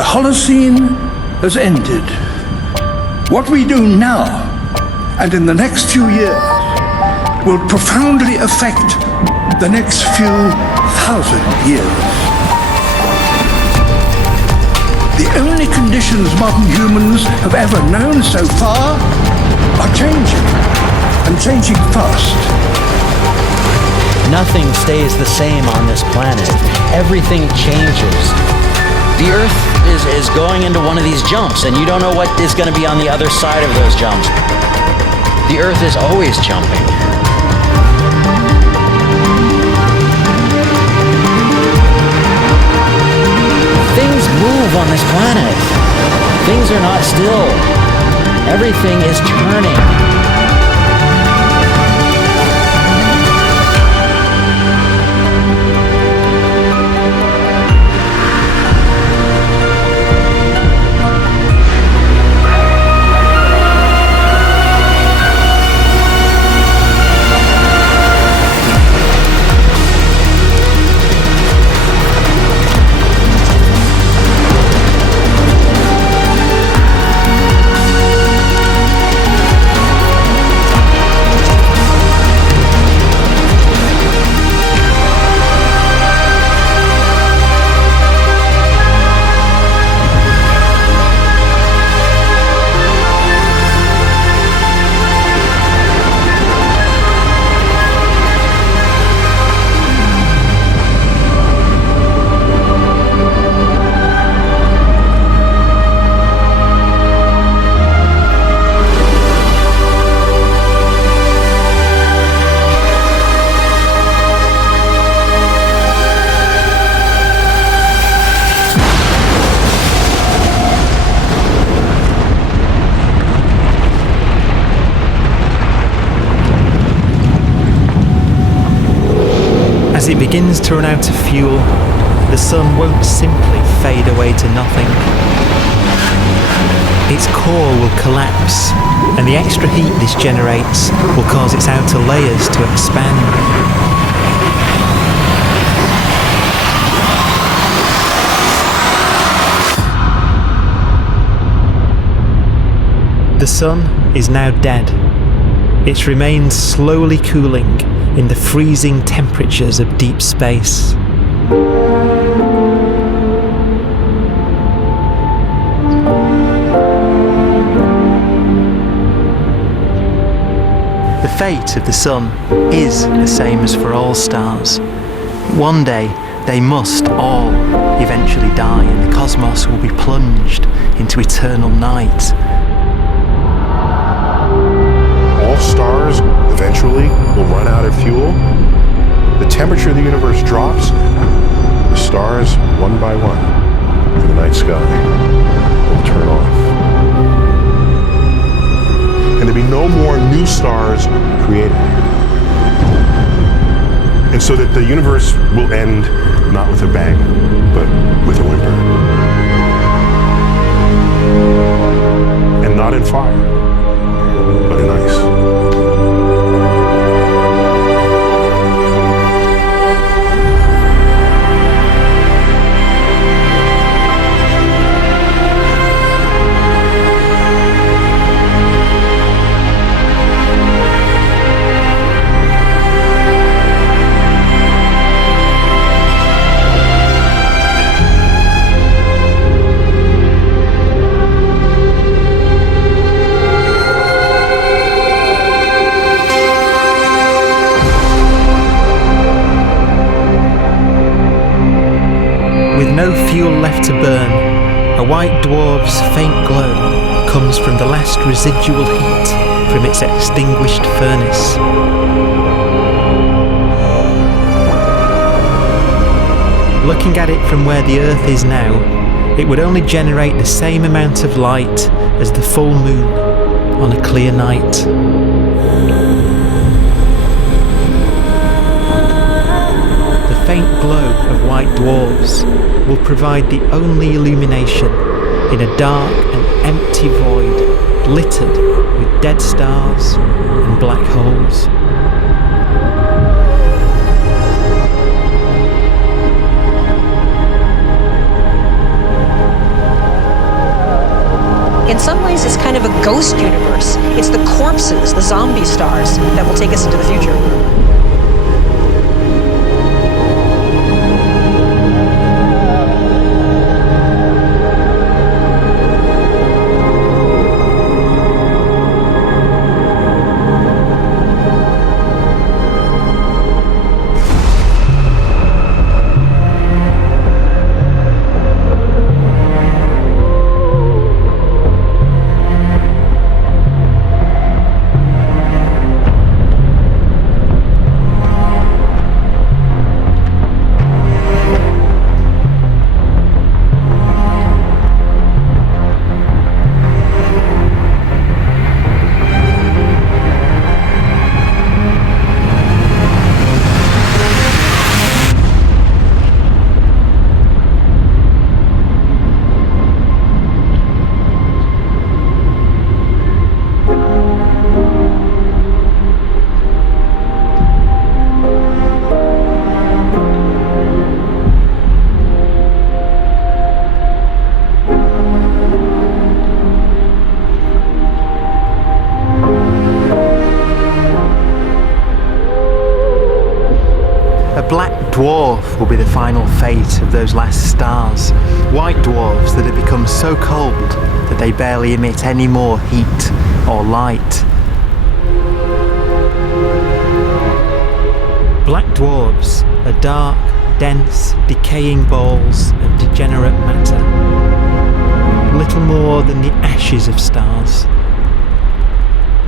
The Holocene has ended. What we do now and in the next few years will profoundly affect the next few thousand years. The only conditions modern humans have ever known so far are changing, and changing fast. Nothing stays the same on this planet. Everything changes. The Earth is going into one of these jumps, and you don't know what is going to be on the other side of those jumps. The Earth is always jumping. Things move on this planet. Things are not still. Everything is turning. As it begins to run out of fuel, the sun won't simply fade away to nothing. Its core will collapse, and the extra heat this generates will cause its outer layers to expand. The sun is now dead. It remains slowly cooling in the freezing temperatures of deep space. The fate of the sun is the same as for all stars. One day, they must all eventually die, and the cosmos will be plunged into eternal night. All stars eventually will run out of fuel. The temperature of the universe drops. The stars, one by one, in the night sky, will turn off. And there'll be no more new stars created. And so that the universe will end not with a bang, but with a whimper. And not in fire, but in ice. No fuel left to burn, a white dwarf's faint glow comes from the last residual heat from its extinguished furnace. Looking at it from where the Earth is now, it would only generate the same amount of light as the full moon on a clear night. The faint glow of white dwarfs will provide the only illumination in a dark and empty void littered with dead stars and black holes. ghost universe. It's the corpses, the zombie stars, that will take us into the future. Dwarf will be the final fate of those last stars. White dwarfs that have become so cold that they barely emit any more heat or light. Black dwarfs are dark, dense, decaying balls of degenerate matter. Little more than the ashes of stars.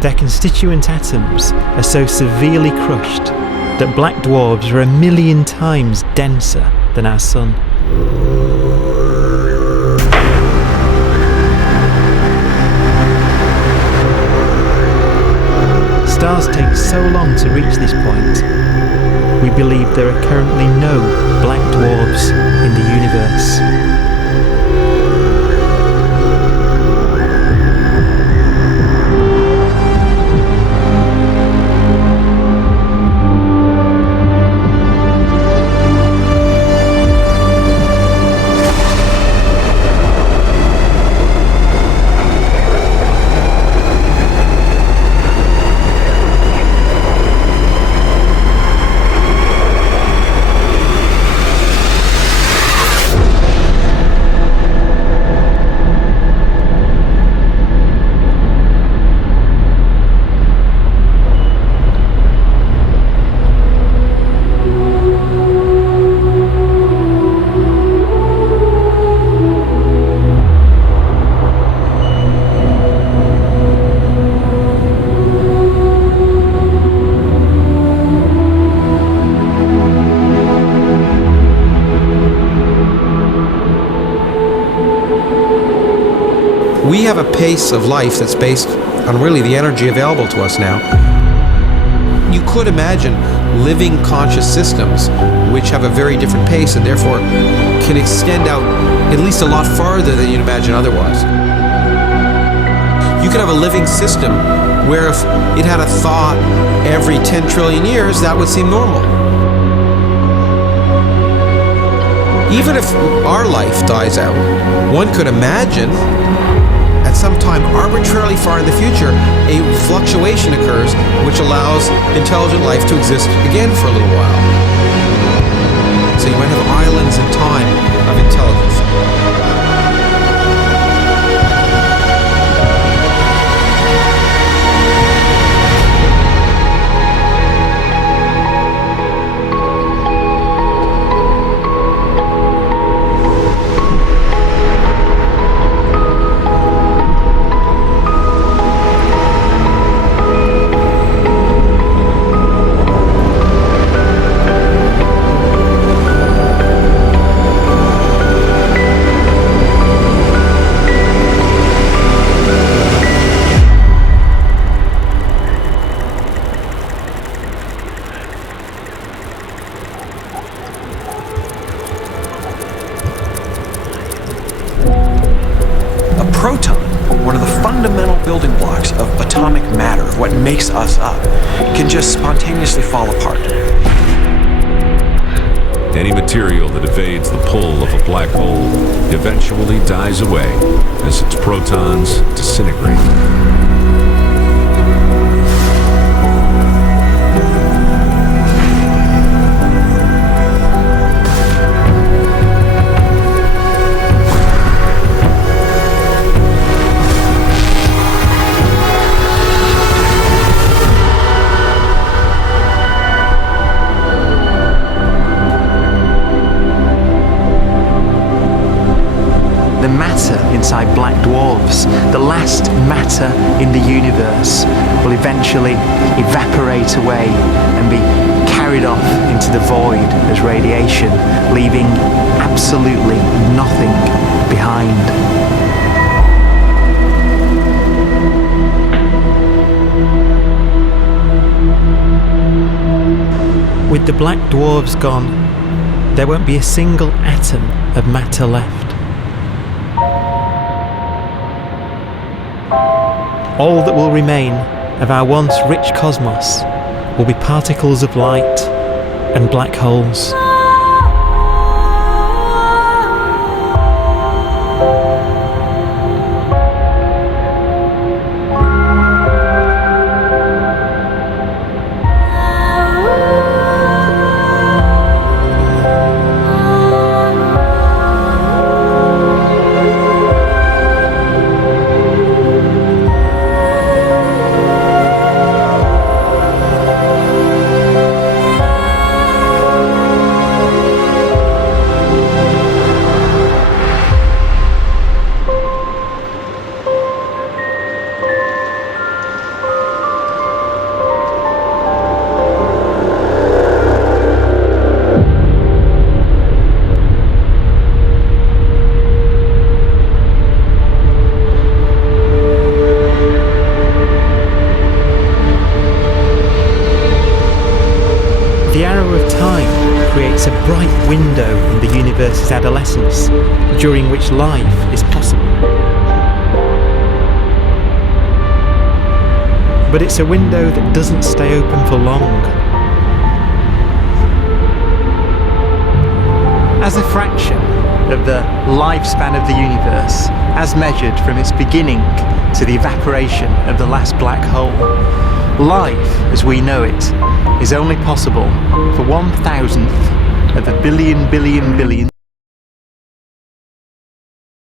Their constituent atoms are so severely crushed that black dwarfs are 1,000,000 times denser than our sun. Stars take so long to reach this point, we believe there are currently no black dwarfs in the universe. We have a pace of life that's based on really the energy available to us now. You could imagine living conscious systems which have a very different pace and therefore can extend out at least a lot farther than you'd imagine otherwise. You could have a living system where if it had a thought every 10 trillion years, that would seem normal. Even if our life dies out, one could imagine at some time arbitrarily far in the future, a fluctuation occurs which allows intelligent life to exist again for a little while. So you might have islands in time of intelligence. proton, one of the fundamental building blocks of atomic matter, of what makes us up, can just spontaneously fall apart. Any material that evades the pull of a black hole eventually dies away as its protons disintegrate. The matter inside black dwarfs, the last matter in the universe, will eventually evaporate away and be carried off into the void as radiation, leaving absolutely nothing behind. With the black dwarfs gone, there won't be a single atom of matter left. All that will remain of our once rich cosmos will be particles of light and black holes. The arrow of time creates a bright window in the universe's adolescence, during which life is possible. But it's a window that doesn't stay open for long. As a fraction of the lifespan of the universe, as measured from its beginning to the evaporation of the last black hole, life, as we know it, is only possible for 1,000th of a billion